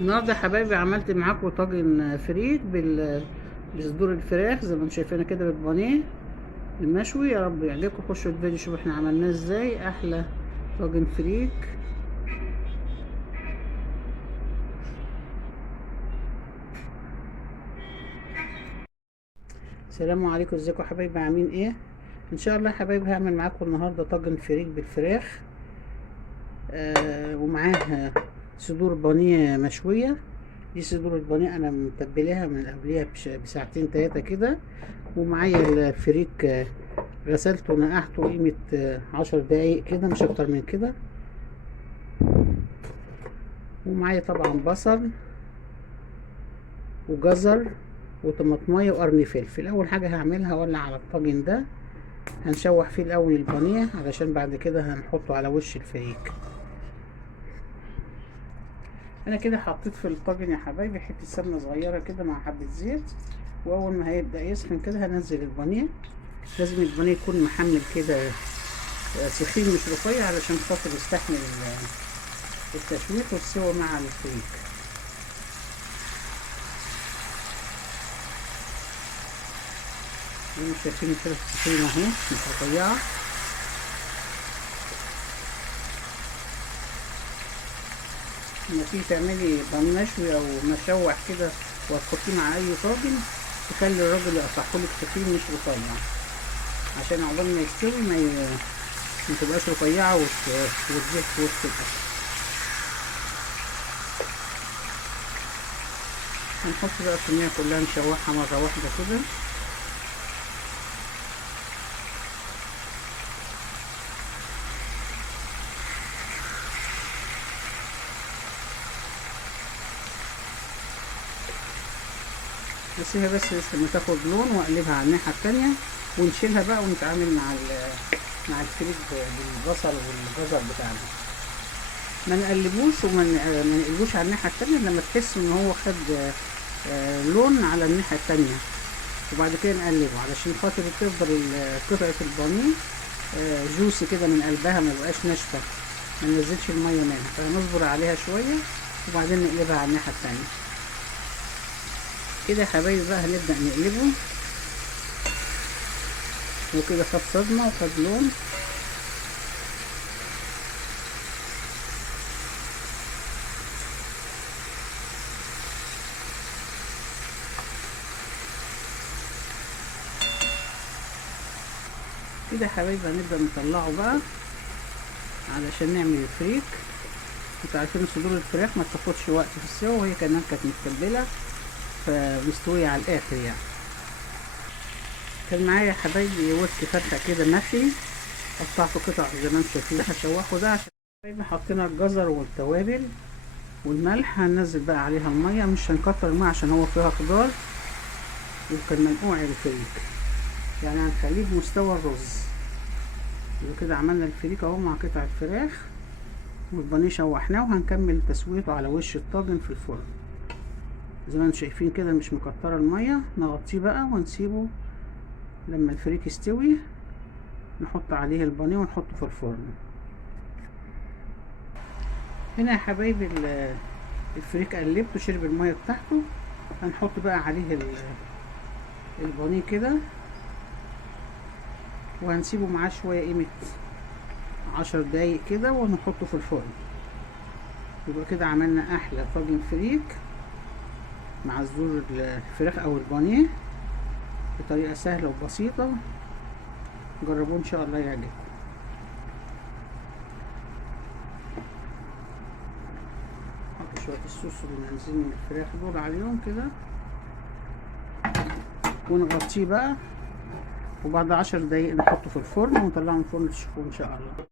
النهارده يا حبايبي عملت معاكم طاجن فريك بصدور الفراخ زي ما انتم شايفينها كده بالبانيه المشوي. يا رب يعجبكم. خشوا الفيديو شوفوا احنا عملناه ازاي. احلى طاجن فريك. السلام عليكم، ازيكم يا حبايبي؟ عاملين ايه؟ ان شاء الله يا حبايبي هعمل معاكم النهارده طاجن فريك بالفراخ ومعاه صدور بانيه مشويه. دي صدور البانيه انا متبلاها من قبلها بساعتين 3 كده. ومعايا الفريك غسلته ونقعته قيمة 10 دقايق كده، مش اكتر من كده. ومعايا طبعا بصل وجزر وطماطمايه وقرن فلفل. اول حاجة هعملها اولع على الطاجن ده، هنشوح فيه الاول البانيه علشان بعد كده هنحطه على وش الفريك. انا كده حطيت في الطاجن يا حبايبي حتة سمنة صغيرة كده مع حبة زيت. واول ما هيبدأ يسخن كده هنزل البانيه. لازم البانيه يكون محمل كده سخين مش رفيع علشان خاطر يستحمل التشويح والسوا مع الفريك. زي ما شايفين كده السخين اهو مش رفيعة. لما تيجي تعملي بانيه مشوي او مشوح كده وتحطيه مع اي طاجن، تخلي الراجل يقطعهولك سخين مش رفيع عشان عقبال ما يستوي ما تبقاش رفيعة وتزيح في وسط الاكل. هنحط بقى الكمية كلها نشوحها مرة واحدة كده. نسيبها بس لما تاخد لون واقلبها على الناحية التانية ونشيلها بقى ونتعامل مع الفريك بالبصل والجزر بتاعنا. ما نقلبوش وما نقلبوش على الناحية التانية لما تحس ان هو خد لون على الناحية التانية، وبعد كده نقلبه علشان خاطر تفضل قطعة البانيه جوسي كده من قلبها، ما يبقاش ناشفة، ما ننزلش المية منها. فنصبر عليها شوية وبعدين نقلبها على الناحية التانية كده يا حبايبي. بقى هنبدأ نقلبه وكده خد صدمة وخد لون. كده يا حبايبي هنبدأ نطلعه بقى علشان نعمل الفريك. انتوا عارفين صدور الفراخ ما بتاخدش وقت في السوا، وهي كمان كانت متبلة فمستوية على الآخر يعني. كان معايا يا حبايبي وسك فرخة كده مخلي، قطعته قطع زي ما انتم شايفين. هشوحه ده عشان حبايبي حطينا الجزر والتوابل والملح. هننزل بقى عليها المية، مش هنكتر المية عشان هو فيها خضار وكان منقوع الفريك، يعني هنخليه بمستوى الرز. وكده عملنا الفريك اهو مع قطع الفراخ والبانيه شوحناه، وهنكمل تسويته على وش الطاجن في الفرن. زي ما انتم شايفين كده مش مكتره الميه. نغطيه بقى ونسيبه لما الفريك يستوي نحط عليه البانيه ونحطه في الفرن. هنا يا حبايبي الفريك قلبته شرب الميه بتاعته. هنحط بقى عليه البانيه كده وهنسيبه معاه شويه قيمه 10 دقايق كده ونحطه في الفرن. يبقى كده عملنا احلى طاجن فريك مع صدور الفراخ او البانيه بطريقه سهله وبسيطه. جربوه ان شاء الله يعجبكم. نحط شويه الصوص اللي نازلين من الفراخ دول عليهم كده ونغطيه بقى، وبعد 10 دقايق نحطه في الفرن ونطلعه من الفرن تشوفوه ان شاء الله.